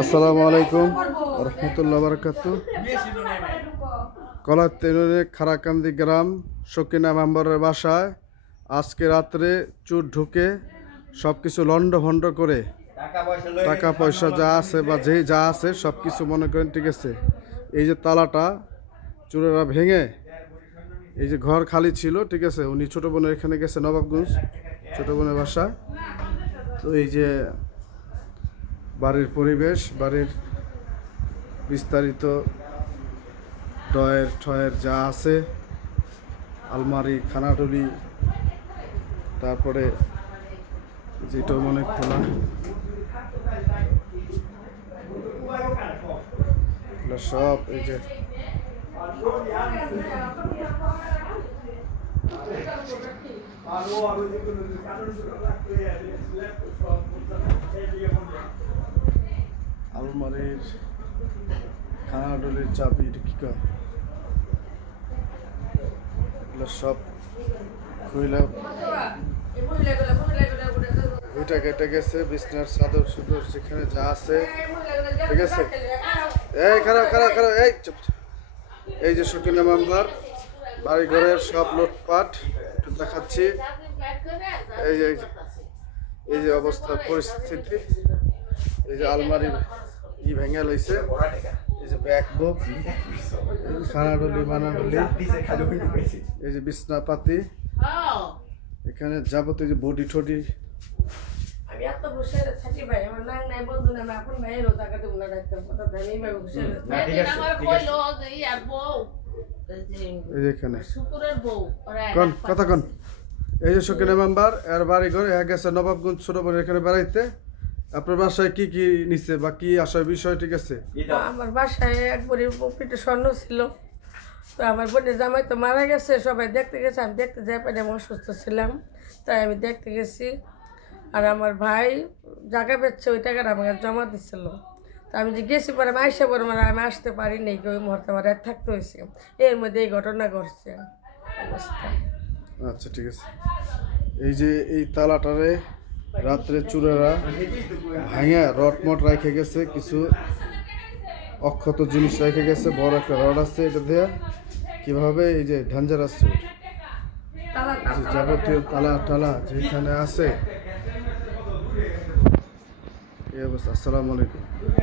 আসসালামু আলাইকুম রহমতুল্লাহ বারাকাতু। কলাতেনুরে খারাকান্দি গ্রাম সকিনা মেম্বারের বাসায় আজকে রাত্রে চোর ঢুকে সব কিছু লন্ডভন্ড করে টাকা পয়সা যা আছে বা যেই যা আছে সব কিছু মনে করেন, ঠিক আছে। এই যে তালাটা চোরেরা ভেঙে, এই যে ঘর খালি ছিল, ঠিক আছে। উনি ছোটো বোনের এখানে গেছে নবাবগঞ্জ, ছোটো বোনের বাসায়। তো এই যে বাড়ির পরিবেশ, বাড়ির বিস্তারিত ডয়ের ঠয়ের যা আছে, আলমারি, খানাটুলি, তারপরে যেটা মনে খোলা, সব এই যে আলমারির খানাডলির চাবি, কি কয়, এগুলো সব খুইলা ওইটা কেটে গেছে। বিছনার চাদর সুদর যেখানে যা আছে, ঠিক আছে। এই খারাপ খারাপ খারাপ, এই চুপ। এই যে সকিনা মেম্বার বাড়িঘরের সব লুটপাট একটু দেখাচ্ছি। এই যে অবস্থার পরিস্থিতি, এই যে আলমারি ভেঙে লইছে, এই যে ব্যাগ বুক, খানাডলি মানাডলি, এই যে বিছনাপাতি, এখানে যাবতীয় যে বডি ঠডি, কথা কন। এই যে সকিনা মেম্বার এর বাড়ি ঘর গেছে নবাবগঞ্জ ছোট বোনের এখানে বেড়াইতে। আপনার বাসায় কি কি নিচ্ছে বা কি আসার বিষয়, ঠিক আছে? আমার বাসায় এক ভরির পেটে স্বর্ণ ছিল। তো আমার বোনের জামাই তো মারা গেছে, সবাই দেখতে গেছে। আমি দেখতে যাই পারি, আমি অসুস্থ ছিলাম, তাই আমি দেখতে গেছি। আর আমার ভাই জায়গা বেচছে, ওই টাকাটা আমাকে জমা দিচ্ছিল। তো আমি যে গেছি পরে আমি আইসা পরে আমি আসতে পারিনি, ওই মুহূর্তে আমার এক থাকতে হয়েছে। এর মধ্যে এই ঘটনা ঘটছে অবস্থা। আচ্ছা, ঠিক আছে। এই যে এই তালাটারে রাত্রে চোরেরা ভাঙা রডমট রেখে গেছে, কিছু অক্ষত জিনিস রেখে গেছে। বড় একটা রড আছে, এটা দিয়ে কিভাবে এই যে ডেঞ্জারাস চোর, যাবতীয় তালা টালা যেখানে আছে এই অবস্থা। আসসালামু আলাইকুম।